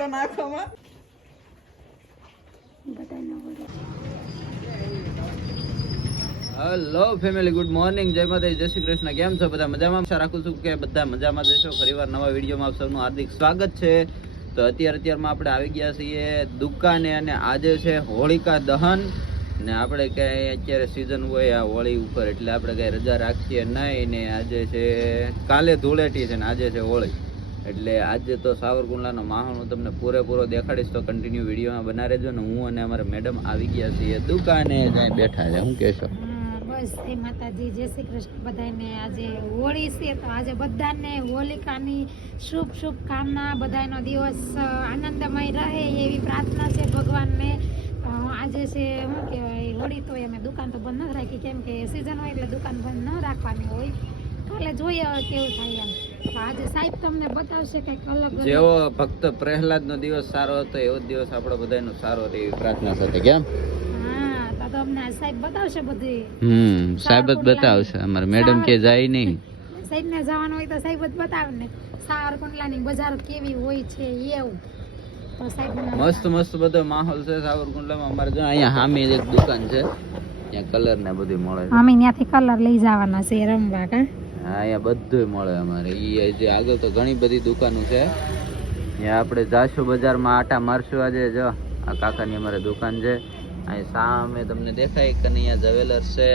પણ આંખોમાં hello family, good morning, જય માતા, જય શ્રી કૃષ્ણ. કેમ છો બધા? મજામાં? આશા રાખું છું કે બધા મજામાં જશો. ફરીવાર નવા વિડીયોમાં આપ સૌનું હાર્દિક સ્વાગત છે. તો અત્યારમાં આપણે આવી ગયા છીએ દુકાને અને આજે છે હોળિકા દહન ને આપણે કઈ અત્યારે સીઝન હોય આ હોળી ઉપર એટલે આપણે કઈ રજા રાખીએ નહીં ને આજે છે કાલે ધૂળેટી છે ને આજે છે હોળી એટલે આજે તો સાવરકુંડલાનો માહોલ હું તમને પૂરેપૂરો દેખાડીશ. તો કન્ટિન્યુ વિડીયોમાં બના રહેજો ને હું અને અમારા મેડમ આવી ગયા છીએ દુકાને જ્યાં બેઠા છે. શું કહેશો? બસ જય માતાજી, જય શ્રી કૃષ્ણ બધાને. આજે હોળી છે તો આજે બધાને હોલિકાની શુભ શુભકામના, બધાનો દિવસ આનંદમય રહે એવી પ્રાર્થના છે ભગવાનને. આજે છે શું કહેવાય હોળી, તો અમે દુકાન તો બંધ ન રાખી કેમ કે સિઝન હોય એટલે દુકાન બંધ ન રાખવાની હોય. કાલે જોઈએ હવે કેવું થાય એમ. તો આજે સાહેબ તમને બતાવશે કંઈક અલગ. જેવો ભક્ત પ્રહલાદનો દિવસ સારો હતો એવો જ દિવસ આપણો બધાનો સારો રહે એવી પ્રાર્થના સાથે. કેમ? સાહેબ બતાવશે બધું. સાહેબ જ બતાવશે, અમારે મેડમ કે જાય નહીં. સાહેબ ને જવાનું હોય તો સાહેબ જ બતાવે ને સાવરકુંડલાની બજાર કેવી હોય છે એવું. તો સાહેબ મસ્ત મસ્ત બધો માહોલ છે સાવરકુંડલામાં. અમારે જો અહીંયા સામે એક દુકાન છે ત્યાં કલર ને બધું મળે છે. અમે ત્યાંથી કલર લઈ જવાના છે રમવા. કા હા, અહીંયા બધું મળે અમારે. ઈ જે આગળ તો ઘણી બધી દુકાનો છે. ત્યાં આપણે જાશું બજારમાં આટા મારશું આજે. જો આ કાકાની અમારે દુકાન છે. અહીં સામે તમને દેખાય કનૈયા જ્વેલર્સ છે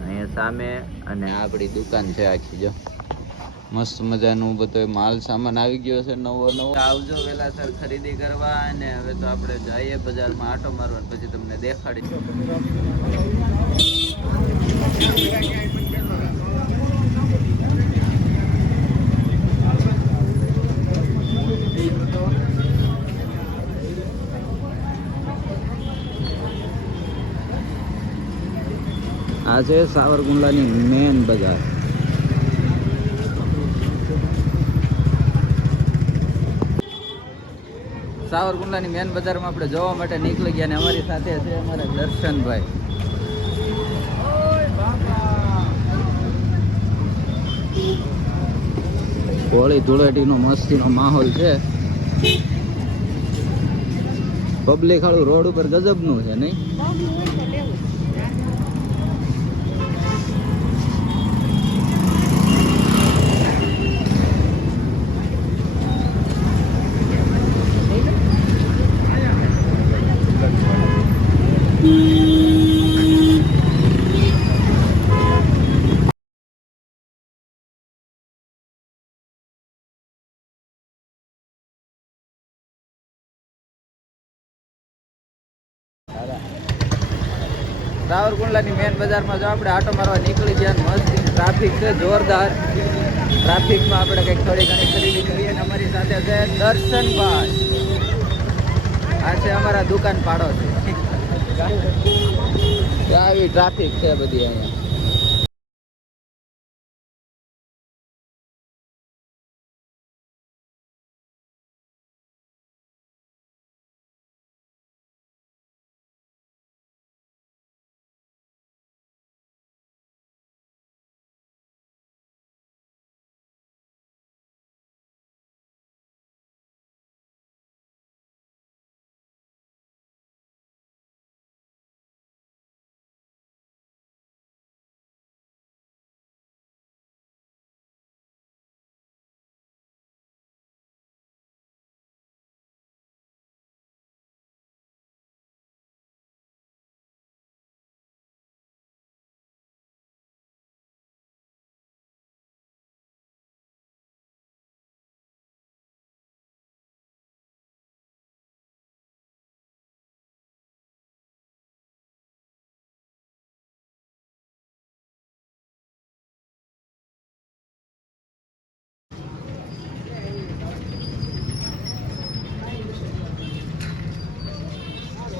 અહીંયા સામે, અને આપણી દુકાન છે આખી. જો મસ્ત મજાનું બધો માલ સામાન આવી ગયો છે નવો. આવજો વેલાસર ખરીદી કરવા. અને હવે તો આપણે જઈએ બજારમાં આટો મારવા, પછી તમને દેખાડીશું. આ છે સાવરકુંડલાની મેન બજાર. સાવરકુંડલાની મેન બજારમાં આપણે જોવા માટે નીકળી ગયા અને અમારી સાથે છે અમારા દર્શનભાઈ. હોળી ધૂળેટીનો મસ્તીનો માહોલ છે. પબ્લિક હાળું રોડ ઉપર ગજબનું છે નહીં? સાવરકુંડલાની મેન બજારમાં જો આપણે આટો મારવા નીકળી ગયા. મસ્ત ટ્રાફિક છે જોરદાર. ટ્રાફિકમાં આપણે કંઈક થોડી ઘણી ખરીદી કરીએ. અને અમારી સાથે છે દર્શનભાઈ. આ છે અમારા દુકાન પાડો છે. આવી ટ્રાફિક છે બધી અહીંયા.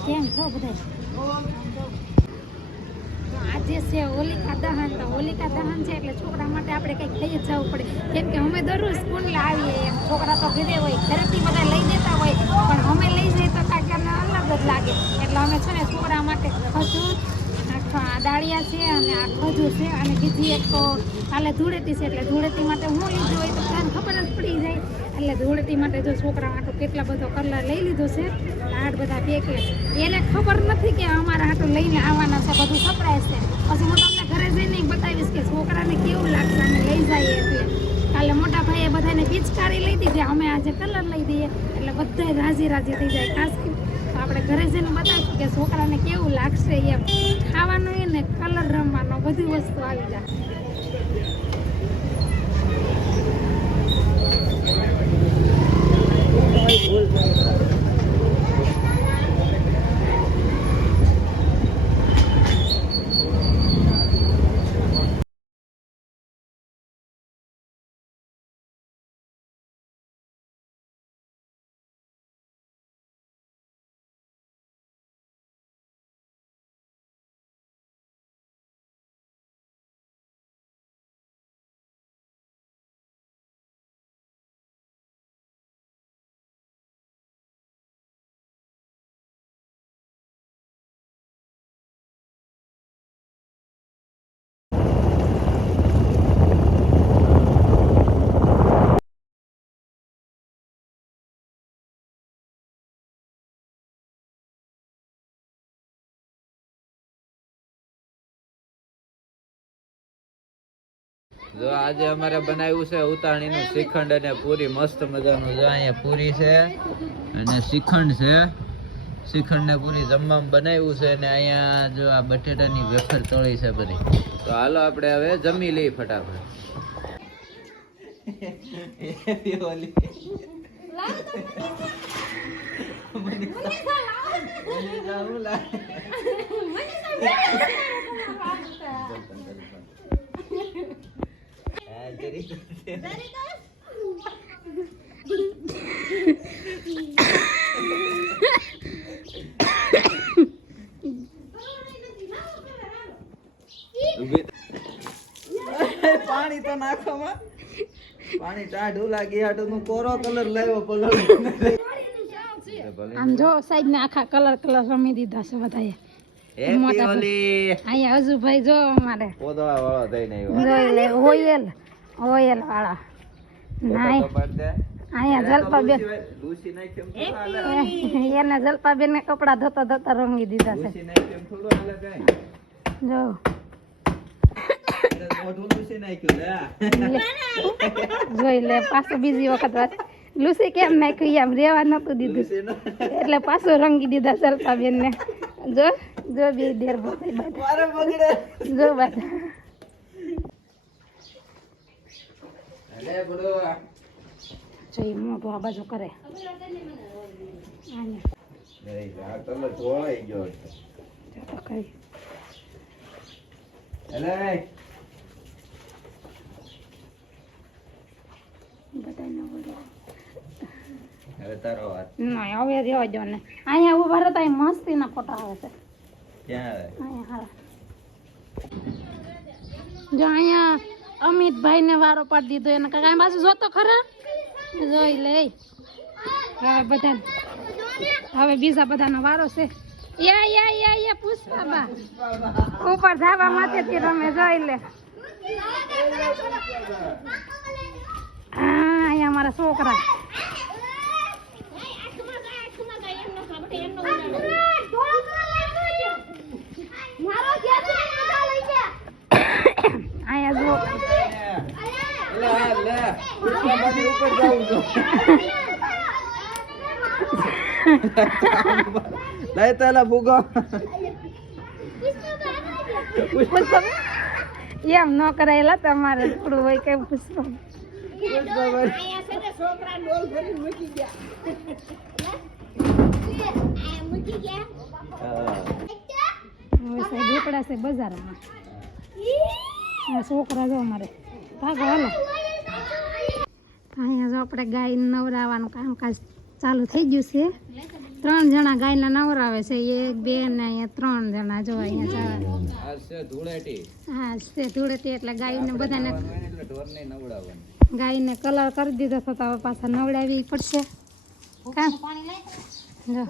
કેમ છો બધા? આજે છે હોલિકા દહન. તો હોલિકા દહન છે એટલે છોકરા માટે આપણે કંઈક લઈ જ જવું પડે કેમ કે અમે દરરોજ સ્કૂલ આવીએ એમ. છોકરા તો ઘરે હોય, ઘરેથી બધા લઈ જતા હોય, પણ અમે લઈ જઈએ તો કાંઈક અલગ જ લાગે. એટલે અમે છે ને છોકરા માટે ખજૂર, દાળિયા છે અને આ ખજૂર છે અને બીજી એક તો કાલે ધૂળેટી છે એટલે ધૂળેટી માટે હું લીધું હોય તો તને ખબર જ પડી જાય એટલે ધૂળેટી માટે જો છોકરા માટે કેટલા બધો કલર લઈ લીધો છે હાટ બધા પેકે એને ખબર નથી કે અમારા હાટું લઈને આવવાના છે બધું સરપ્રાઈઝ છે પછી હું તમને ઘરે જઈને બતાવીશ કે છોકરાને કેવું લાગશે અમે લઈ જઈએ એટલે કાલે મોટા ભાઈએ બધાને પિચકારી લઈ દીધી અમે આજે કલર લઈ દઈએ એટલે બધા રાજી રાજી થઈ જાય ખાસ તો આપણે ઘરે જઈને બતાવીશું કે છોકરાને કેવું લાગશે એમ ખાવાનું એને કલર રમવાનો બધી વસ્તુ આવી જાય જો આજે અમારે બનાવ્યું છે ઉતાણીનું શ્રીખંડ અને પૂરી મસ્ત મજાનું જો અહીંયા પૂરી છે અને શ્રીખંડ છે શ્રીખંડ ને પૂરી જમવામાં બનાવ્યું છે અને અહીંયા જો આ બટેટાની વેફર તળી છે બધી તો હાલો આપણે હવે જમી લઈએ ફટાફટ પાણી તો નાખોમાં પાણી ટાઢું લાગી હાટું નું કોરો કલર લાવ્યો પલળ આમ જો સાઈડ ને આખા કલર રમી દીધા છે બધાએ અહીંયા હજુભાઈ જો અમારે પોદળા વાળો થઈને ઓયલ વાળા નાય અહીંયા જલપાબેન એને જલપાબેન ને કપડા ધોતા રંગી દીધા છે જો જોઈ લે પાછું બીજી વખત વાત લુસી કેમ નાખ્યું આમ રેવા નતું દીધું એટલે પાછું રંગી દીધા જલપાબેન ને જો જો બે દેર જો બાદ જોઈ મોટું આ બાજુ કરે હવે રેવા જો ને અહીંયા ઉભા રહેતા મસ્તી ના ફોટા આવે છે જો અહીંયા અમિતભાઈ ને વારો પાડી દીધો એને કાકા બાજુ જોતો ખરા જોઈ લે હવે બધા હવે બીજા બધાનો વારો છે યા પુષ્પા ઉપર ધાબા માથે થી તમે જોઈ લે હા અહીંયા અમારા છોકરા અહીંયા જો લઈ તેલા ભૂગો એમ ન કરાયેલા તમારે થોડું હોય કઈ પુષ્પ ઢોકળા છે બજારમાં છોકરા જો અમારે ભાગો હાલો અહીંયા જો આપણે ગાય નવરાવાનું કામકાજ ચાલુ થઈ ગયું છે 3 જણા ગાયને નવરાવે છે 1 2 ને અહીંયા 3 જણા જો અહીંયા હા છે ધૂળેટી એટલે ગાયને બધાને ગાયને કલર કરી દીધો તો હવે પાછા નવડાવી પડશે જો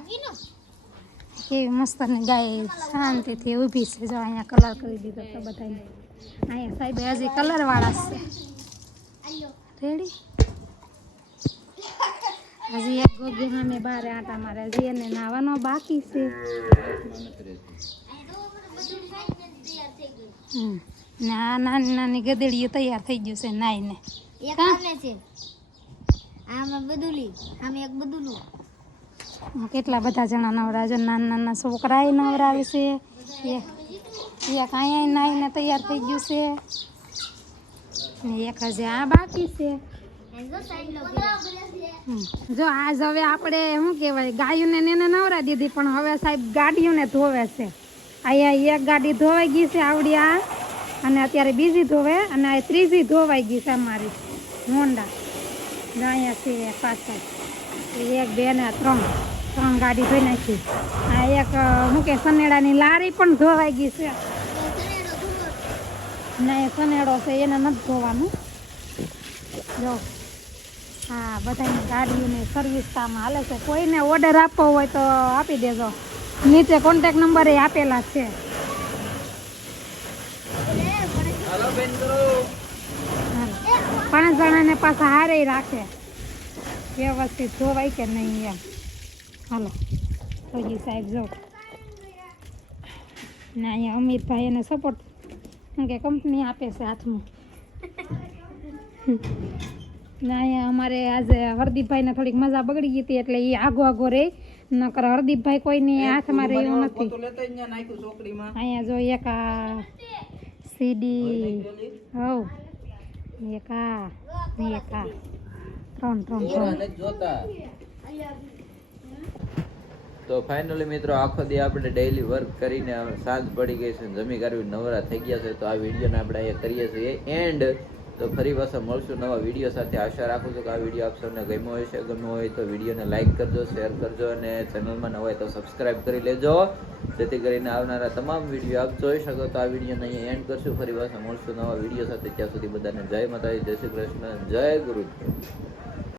કેવી મસ્તની ગાય શાંતિથી ઊભી છે. જો અહીંયા કલર કરી દીધો તો બધાને. અહીંયા સાહેબ હજી કલર વાળા છે. રેડી હજી એક ગોગી સામે બહાર આટા મારે. હજી એને નાવાનો બાકી છે. ને આ નાની નાની ગધેડીઓ તૈયાર થઈ ગયું છે નાઈને. કેટલા બધા જણા નવરાવે છે. નાના નાના છોકરાએ નવરાવે છે. એક અહીંયા નાઈને તૈયાર થઈ ગયું છે ને એક હજી આ બાકી છે. જો આજ હવે આપણે શું કહેવાય ગાયોને એને નવરા દીધી, પણ હવે સાહેબ ગાડીઓને ધોવે છે. અહીંયા એક ગાડી ધોવાઈ ગઈ છે આવડી આ, અને અત્યારે બીજી ધોવે, અને આ ત્રીજી ધોવાઈ ગઈ છે અમારી હોન્ડા. અહીંયા છે પાછળ 1 2 ને 3 ગાડી ધોઈ નાખી. આ એક શું કે સનેડાની લારી પણ ધોવાઈ ગઈ છે. ના એ સનેડો છે એને નથી ધોવાનું. જો હા બધાની ગાડીઓની સર્વિસ કામ હાલે છે. કોઈને ઓર્ડર આપવો હોય તો આપી દેજો, નીચે કોન્ટેક નંબર આપેલા છે. હાલો બેન કરો. 5 જણાને પાછા હારે રાખે, વ્યવસ્થિત ધોવાય કે નહીં એમ. હાલો ફોજી સાહેબ જો ને અહીંયા અમિતભાઈ એને સપોર્ટ કે કંપની આપે છે હાથમાં. ને અહીંયા અમારે આજે હરદીપભાઈને થોડીક મજા બગડી ગઈ હતી એટલે એ આગો રહે, નકર હરદીપભાઈ કોઈની હાથમાં રહ્યું નથી. અહીંયા જો એક આ સીડી હવ એક આ 3 જોતા. તો ફાઇનલી મિત્રો આખો દી આપણે ડેઈલી વર્ક કરીને હવે સાંજ પડી ગઈ છે, જમી કરવી નવરા થઈ ગયા છે. તો આ વિડીયોને આપણે અહીંયા કરીએ છીએ એન્ડ. તો ફરી પાછા મળશું નવા વિડીયો સાથે. આશા રાખું છું કે આ વિડીયો આપ સૌને ગમ્યો હશે. ગમ્યો હોય તો વિડીયોને લાઇક કરજો, શેર કરજો, અને ચેનલમાં ન હોય તો સબસ્ક્રાઇબ કરી લેજો, જેથી કરીને આવનારા તમામ વિડીયો આપ જોઈ શકો. તો આ વિડીયોને અહીંયા એન્ડ કરશું. ફરી પાછા મળશું નવા વિડીયો સાથે. ત્યાં સુધી બધાને જય માતાજી, જય શ્રી કૃષ્ણ, જય ગુરુ.